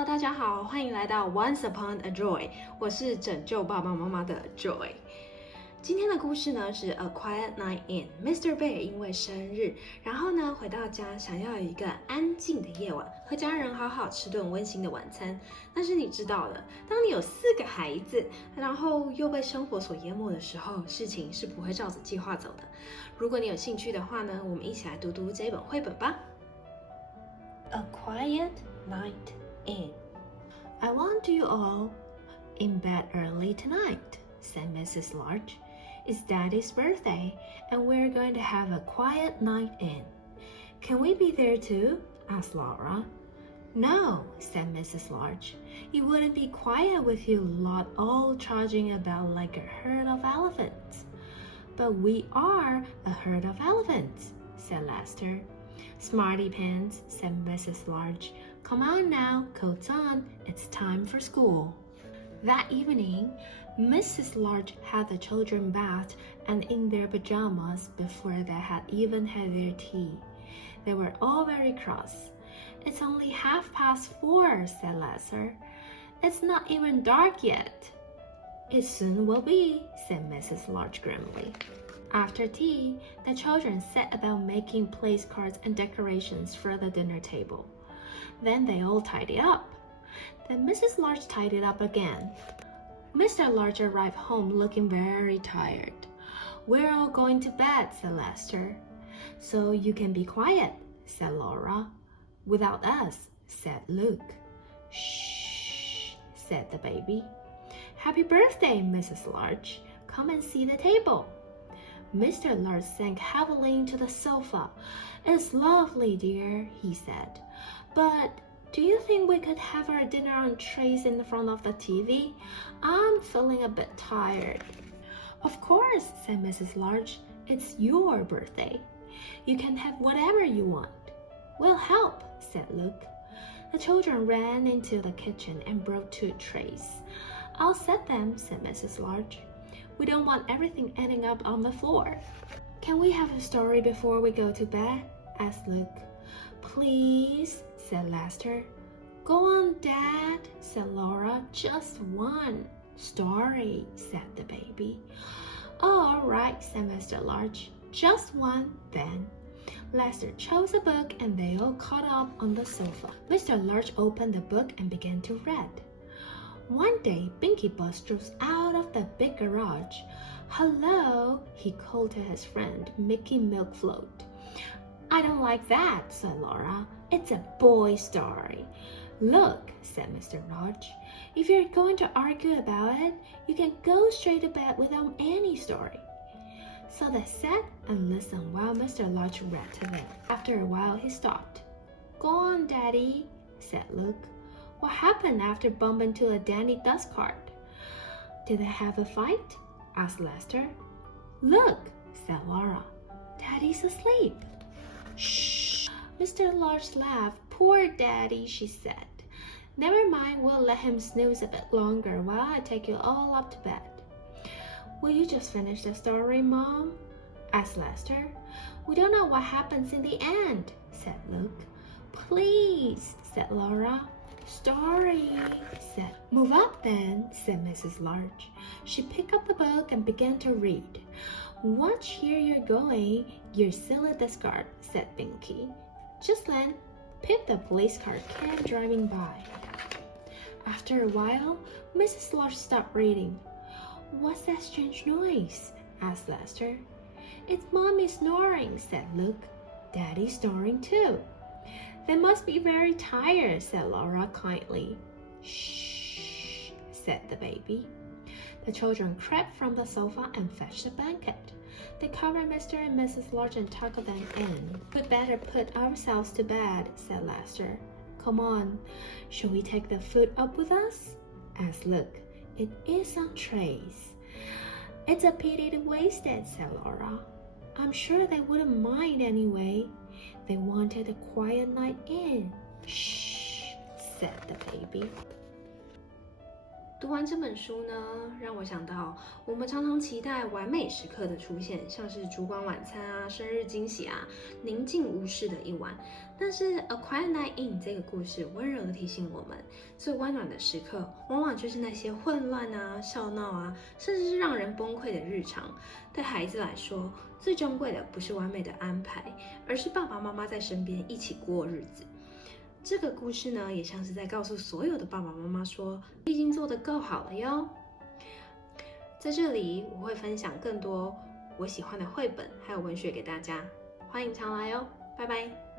Hello， 大家好，欢迎来到 Once Upon a Joy， 我是拯救爸爸妈妈的 Joy。今天的故事呢是 A Quiet Night In。Mr. Bear 因为生日，然后呢回到家，想要有一个安静的夜晚，和家人好好吃顿温馨的晚餐。但是你知道的，当你有4个孩子，然后又被生活所淹没的时候，事情是不会照着计划走的。如果你有兴趣的话呢，我们一起来读读这本绘本吧。A Quiet Night In. I want you all in bed early tonight, said Mrs. Larch. It's Daddy's birthday, and we're going to have a quiet night in. Can we be there too? Asked Laura. No, said Mrs. Larch. It wouldn't be quiet with you lot all trudging about like a herd of elephants. But we are a herd of elephants, said Lester. Smarty pants, said Mrs. Larch. Come on now, coats on, it's time for school. That evening, Mrs. Larch had the children bathed and in their pajamas before they had even had their tea. They were all very cross. It's only 4:30, said Lester. It's not even dark yet. It soon will be, said Mrs. Larch grimly. After tea, the children set about making place cards and decorations for the dinner table. Then they all tidied up. Then Mrs. Larch tidied up again. Mr. Larch arrived home looking very tired. We're all going to bed, said Lester. So you can be quiet, said Laura. Without us, said Luke. Shh, said the baby. Happy birthday, Mrs. Larch. Come and see the table. Mr. Larch sank heavily into the sofa. It's lovely, dear, he said. But do you think we could have our dinner on trays in front of the TV? I'm feeling a bit tired. Of course, said Mrs. Larch. It's your birthday. You can have whatever you want. We'll help, said Luke. The children ran into the kitchen and brought 2 trays. I'll set them, said Mrs. Larch. We don't want everything ending up on the floor. Can we have a story before we go to bed? Asked Luke. Please, said Lester. Go on, Dad, said Laura. Just one story, said the baby. Oh, all right, said Mr. Larch. Just one, then. Lester chose a book and they all caught up on the sofa. Mr. Larch opened the book and began to read. One day, Binky Bus drove out of the big garage. Hello, he called to his friend, Mickey Milkfloat. I don't like that, said Laura. It's a boy story. Look, said Mr. Larch, if you're going to argue about it, you can go straight to bed without any story. So they sat and listened while Mr. Larch read to them. After a while, he stopped. Go on, Daddy, said Luke. What happened after bumping into a dandy dust cart? Did they have a fight? Asked Lester. Look, said Laura. Daddy's asleep. Shh. Mr. Larch laughed. Poor Daddy, she said. Never mind, we'll let him snooze a bit longer while I take you all up to bed. Will you just finish the story, Mom? Asked Lester. We don't know what happens in the end, said Luke. Please, said Laura. Story, said. Move up then, said Mrs. Larch. She picked up the book and began to read. Watch here you're going, you silly discard, said Binky. Just then, Pip the police car came driving by. After a while, Mrs. Larch stopped reading. What's that strange noise? Asked Lester. It's Mommy snoring, said Luke. Daddy's snoring too. They must be very tired, said Laura kindly. Shh, said the baby. The children crept from the sofa and fetched a blanket. They covered Mr. and Mrs. Larch and tucked them in. We'd better put ourselves to bed, said Lester. Come on, shall we take the food up with us? Asked Luke. It is on trays. It's a pity to waste it, said Laura. I'm sure they wouldn't mind anyway. They wanted a quiet night in. Shh, said the baby. 读完这本书呢，让我想到我们常常期待完美时刻的出现，像是烛光晚餐啊、生日惊喜啊、宁静无事的一晚。但是《A Quiet Night In》这个故事温柔地提醒我们，最温暖的时刻，往往就是那些混乱啊、笑闹啊，甚至是让人崩溃的日常。对孩子来说，最珍贵的不是完美的安排，而是爸爸妈妈在身边一起过日子。这个故事呢，也像是在告诉所有的爸爸妈妈说，你已经做得够好了哟。在这里，我会分享更多我喜欢的绘本还有文学给大家，欢迎常来哦，拜拜。